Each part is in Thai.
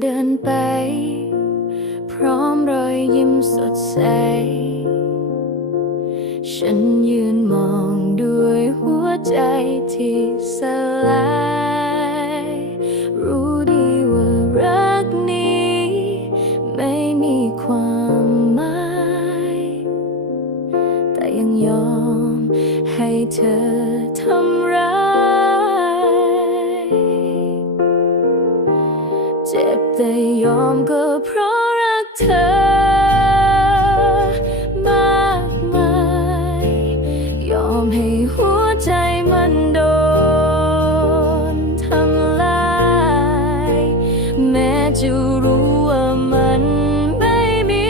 เดินไป พร้อมรอยยิ้มสดใส ฉันยืนมองด้วยหัวใจที่สลายรู้ดีว่ารักนี้ ไม่มีความหมาย แต่ยังยอมให้เธอ เธอมากมาย ยอมให้หัวใจมันโดนทำลาย แม้จะรู้ว่ามันไม่มี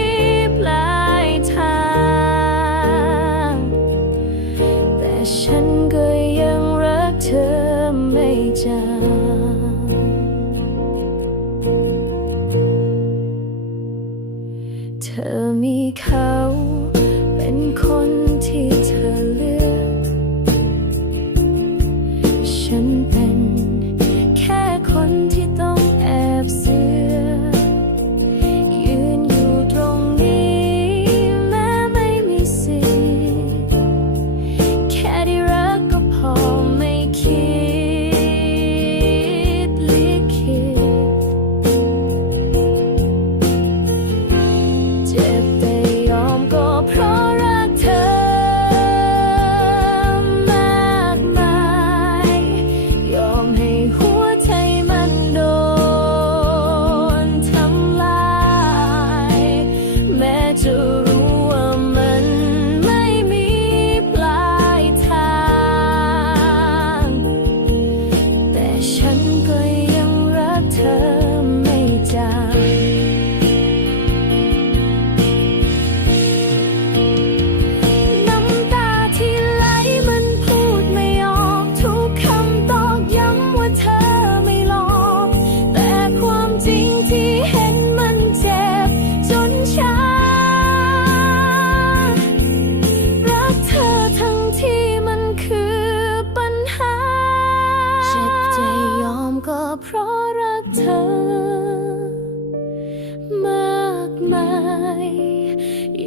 ปลายทาง แต่ฉันก็ยังรักเธอไม่จาง เธอมีเขาเป็นคน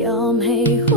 yom hey who